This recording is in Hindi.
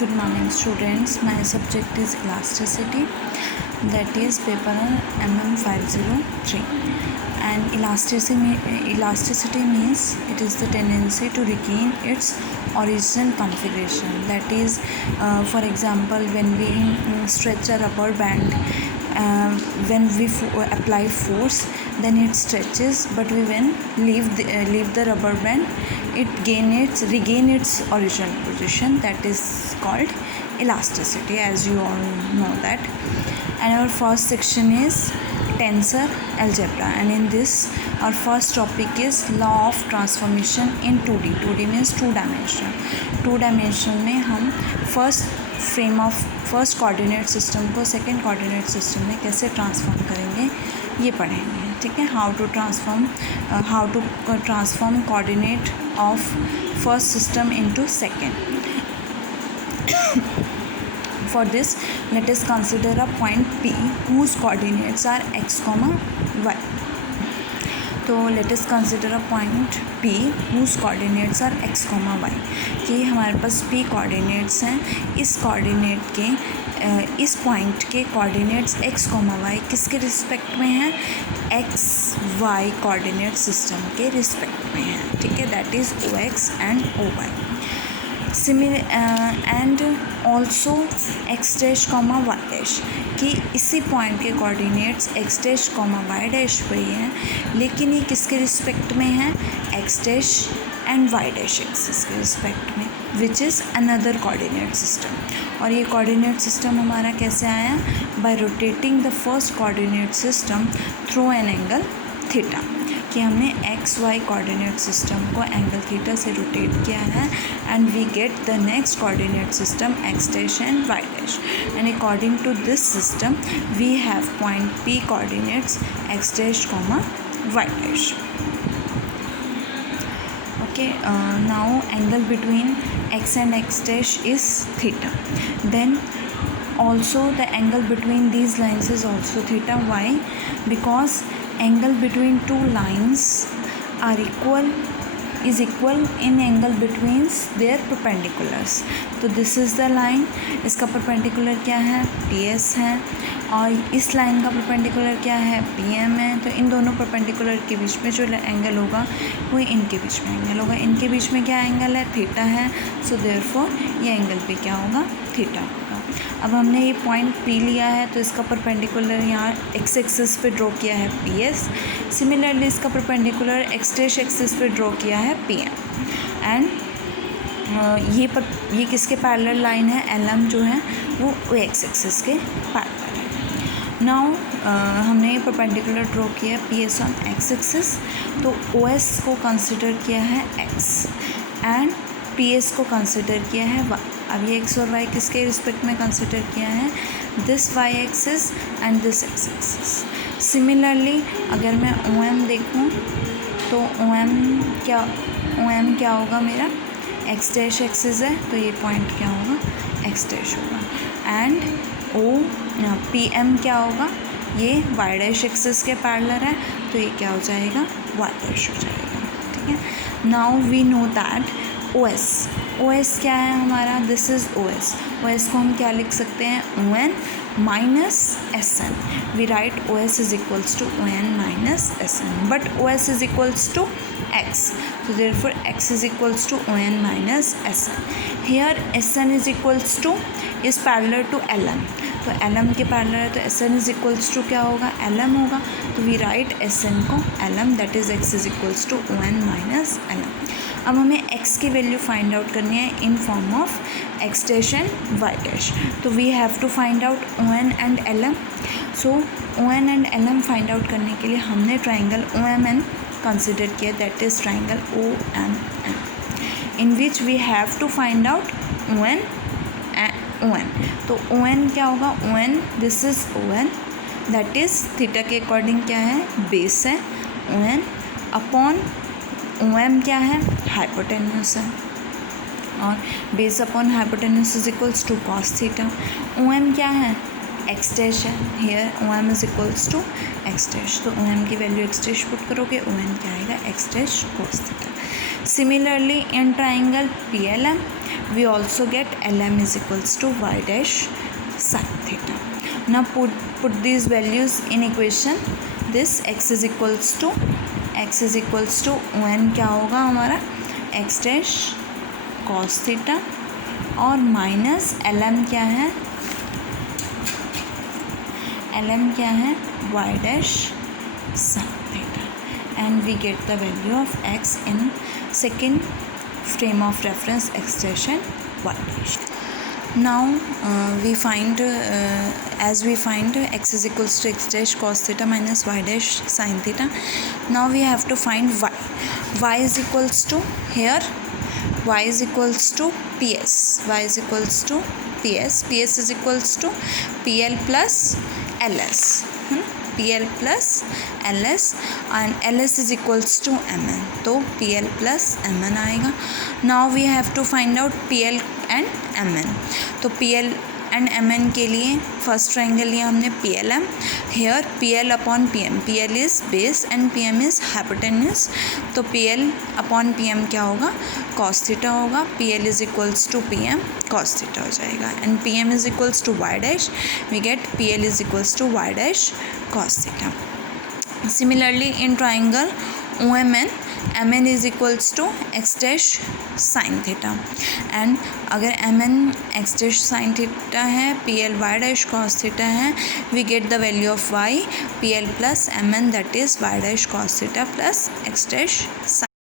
Good morning students, my subject is elasticity, that is paper MM503, and elasticity means it is the tendency to regain its original configuration. That is, for example, when we stretch a rubber band, when we apply force, then it stretches, but we when leave the rubber band, it regain its original position. That is called elasticity, as you all know that. And our first section is tensor algebra, and in this our first topic is law of transformation in 2D. 2D means two dimension में हम फर्स्ट कोऑर्डिनेट सिस्टम को सेकंड कोऑर्डिनेट सिस्टम में कैसे ट्रांसफॉर्म करेंगे ये पढ़ेंगे. ठीक है, how to transform coordinate of first system into second. For this, let us consider a point P whose coordinates are x, y. तो let us consider a point P whose coordinates are x, y. कि हमारे पास P कोऑर्डिनेट्स हैं. इस कोऑर्डिनेट के इस पॉइंट के कोऑर्डिनेट्स x, y किसके रिस्पेक्ट में हैं? x, y कोऑर्डिनेट सिस्टम के रिस्पेक्ट में हैं. ठीक है, that is OX and OY. And also x dash comma y dash, कि इसी पॉइंट के coordinates x dash comma y dash पे ही हैं, लेकिन ये किसके रिस्पेक्ट में हैं? x dash and y dash axis के रिस्पेक्ट में, which is another coordinate system. और ये कोऑर्डिनेट सिस्टम हमारा कैसे आया? By rotating the first coordinate system through an angle theta, कि हमने एक्स वाई कोऑर्डिनेट सिस्टम को एंगल थीटा से रोटेट किया है, and we get the next coordinate system x dash and y dash. And according to this system we have point P coordinates x dash comma y dash. Okay, now angle between x and x dash is theta. Then also the angle between these lines is also theta. Why? Because angle between two lines is equal in angle between their perpendiculars. तो this is the line, इसका perpendicular क्या है? PS है, और इस लाइन का परपेंडिकुलर क्या है? PM है. तो इन दोनों परपेंडिकुलर के बीच में जो एंगल होगा वो इनके बीच में एंगल होगा. इनके बीच में क्या एंगल है? थीटा है. सो देयरफॉर ये एंगल पे क्या होगा? थीटा होगा. अब हमने ये पॉइंट P लिया है, तो इसका परपेंडिकुलर यहाँ x एक्सिस पे ड्रॉ किया है PS. सिमिलरली इसका परपेंडिकुलर x डैश एक्सिस पे ड्रॉ किया है PM. एंड ये किसके पैरेलल लाइन है? LM जो है वो x एक्सिस के पैरेलल है. नाउ हमने ये परपेंडिकुलर ड्रॉ किया है PS ऑन x एक्सिस, तो OS को कंसिडर किया है x एंड PS को कंसिडर किया है y. अब ये x और y किसके रिस्पेक्ट में कंसिडर किया है? This y axis and this x axis. Similarly अगर मैं OM देखूँ तो OM क्या होगा मेरा? x डैश एक्सिस है, तो ये पॉइंट क्या होगा? x डैश होगा. एंड PM क्या होगा? ये y डैश एक्सिस के पैरेलल है, तो ये क्या हो जाएगा? y डैश हो जाएगा. ठीक है, now we know that OS क्या है हमारा? दिस इज़ OS को हम क्या लिख सकते हैं? ON minus SN. We write OS is equals to ON minus SN, but OS is equals to x, so therefore x is equals to ON minus SN. Here SN is equals to is parallel to LM, तो LM के पैरेलल है, तो SN is equals to क्या होगा? LM होगा. तो we write SN को LM, that is x is equals to ON minus LM. अब हमें x की वैल्यू फाइंड आउट करनी है in form of x dash and y dash. तो we have to find out ON and LM. So ON and LM find out करने के लिए हमने ट्राइंगल OMN कंसिडर किया, that is triangle OMN, in which we have to find out ON. तो ON क्या होगा? ON, this is ON, that is theta के अकॉर्डिंग क्या है? बेस है ON, अपॉन OM क्या है? हाइपोटेन्यूस है, और base upon hypotenuse is equals to cos theta. OM क्या है? x डैश है. Here OM is equals to x dash, तो OM की वैल्यू x डैश पुट करोगे, ON क्या आएगा? x dash cos theta. Similarly in triangle PLM we also get lm is equals to y dash sin theta. Now put these values in equation. This x is equals to n क्या होगा हमारा x dash cos theta और माइनस lm क्या है y dash sin theta, and we get the value of x in second frame of reference extension y dash. Now we find as we find x is equals to x dash cos theta minus y dash sin theta. Now we have to find y is equals to here y is equals to ps, ps is equals to pl plus ls, pl plus ls and ls is equals to mn, तो pl plus mn आएगा. Now we have to find out pl and mn. तो pl एंड mn के लिए फर्स्ट ट्राइंगल लिया हमने PLM. Here PL upon PM, PL is base and PM is hypotenuse. तो PL अपॉन PM क्या होगा cos थीटा होगा. PL is equals to PM cos theta हो जाएगा and PM is equals to y dash. We get PL is equals to y dash cos theta. Similarly in triangle OMN, mn is equals to x dash sin theta, and अगर mn x dash sin theta है, pl y dash cos theta है, we get the value of y pl plus mn, that is y dash cos theta plus x dash sin